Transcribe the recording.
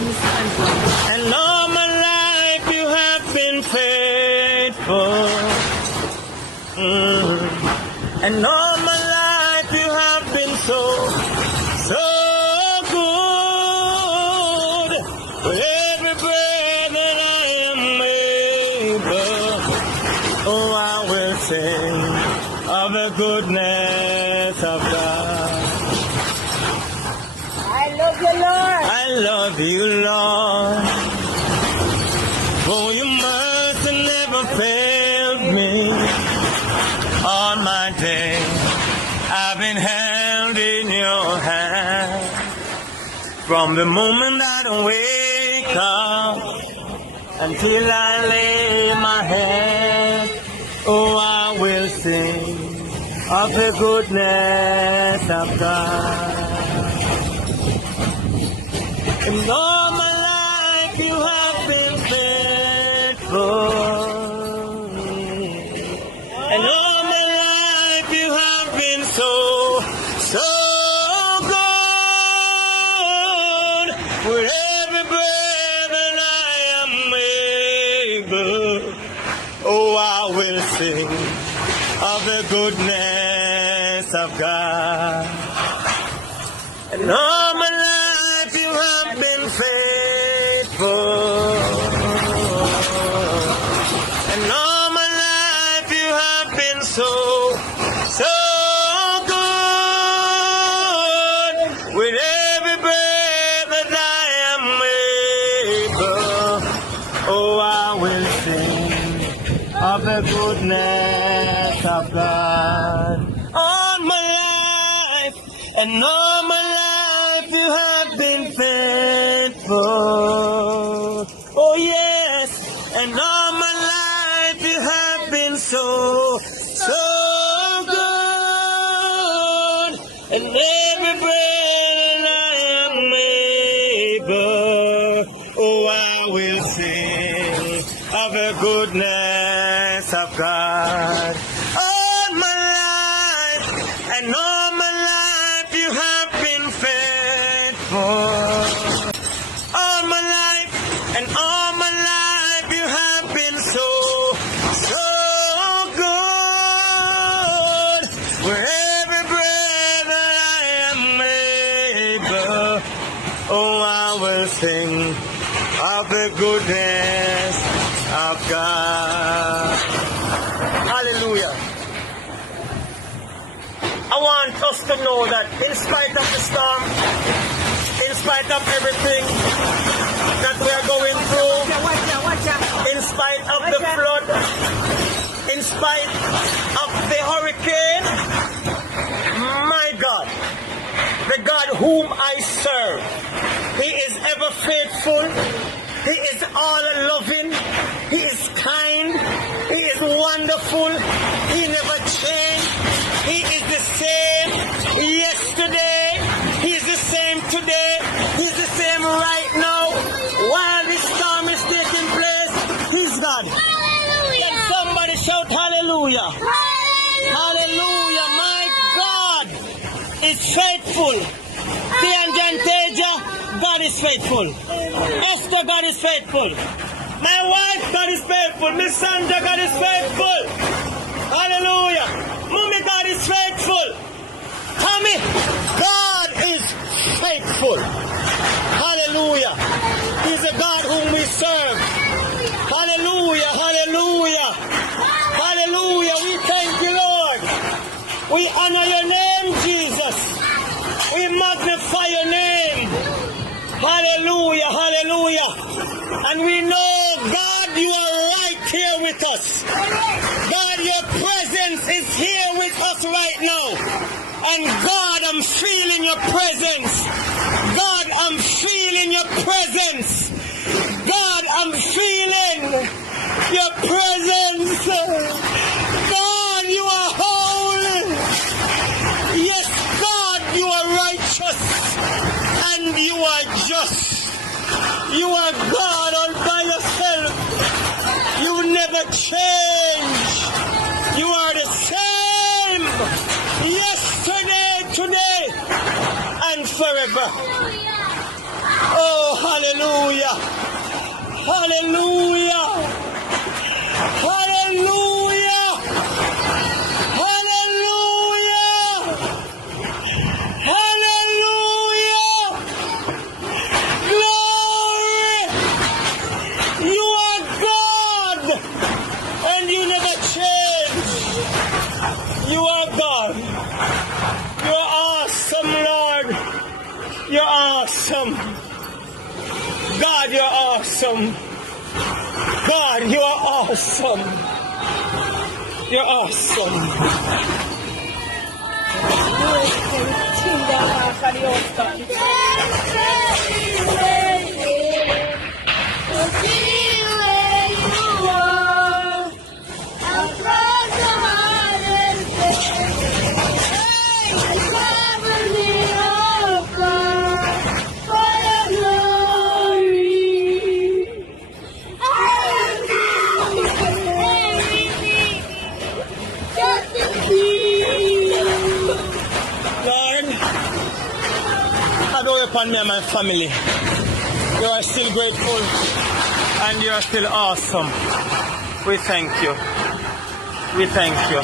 And all my life you have been faithful. And all my life you have been so good. With every breath that I am able, oh, I will sing of the goodness of God. I love you, Lord. I love you, Lord. For your mercy never failed me. All my days I've been held in your hand. From the moment that I wake up until I lay my head, oh, I will sing of the goodness of God. And all my life you have been faithful. And all my life you have been so good. With every breath that I am able, oh, I will sing of the goodness of God. And all my life you have been faithful. And all my life you have been so good. With every breath that I am able, oh, I will sing of the goodness of God. All my life and all my life you have been faithful. Oh yes, and all my life you have been so good. And every breath I am able, oh, I will sing of the goodness of God. All my life and all my life you have been faithful. All my life and all my life you have been so good. With every breath that I am able, oh, I will sing of the goodness of God. Hallelujah. I want us to know that in spite of the storm, in spite of everything that we are going through, in spite of the flood, in spite of the hurricane, my God, the God whom I serve, He is ever faithful. He is all loving. He is kind. He is wonderful. He never changed. He is the same yesterday. He is the same today. He's the same right now. While this storm is taking place, He's God. Can somebody shout hallelujah? Hallelujah. My God is faithful. Tianjanteja, God is faithful. Esther, God is faithful. My wife, God is faithful. Miss Sandra, God is faithful. Hallelujah. Mummy, God is faithful. Tommy, God is faithful. Hallelujah. He's a God whom we serve. Hallelujah. Hallelujah. Hallelujah. We thank you, Lord. We honor your name, Jesus. We magnify your name. Hallelujah. Hallelujah. And we know, God, you are right here with us. God, your presence is here with us right now. And God, I'm feeling your presence. God, I'm feeling your presence. God, I'm feeling your presence. God, you are holy. Yes, God, you are righteous. And you are just. You are God all by yourself. You never change. You are the same. Yesterday, today, and forever. Oh, hallelujah. Hallelujah. Hallelujah. Hallelujah. Hallelujah. Glory. You are God and you never change. You are God. You're awesome, Lord. You're awesome. God, you're awesome. God, you are awesome. You're awesome. Lord, adore upon me and my family. You are still grateful and you are still awesome. We thank you. We thank you.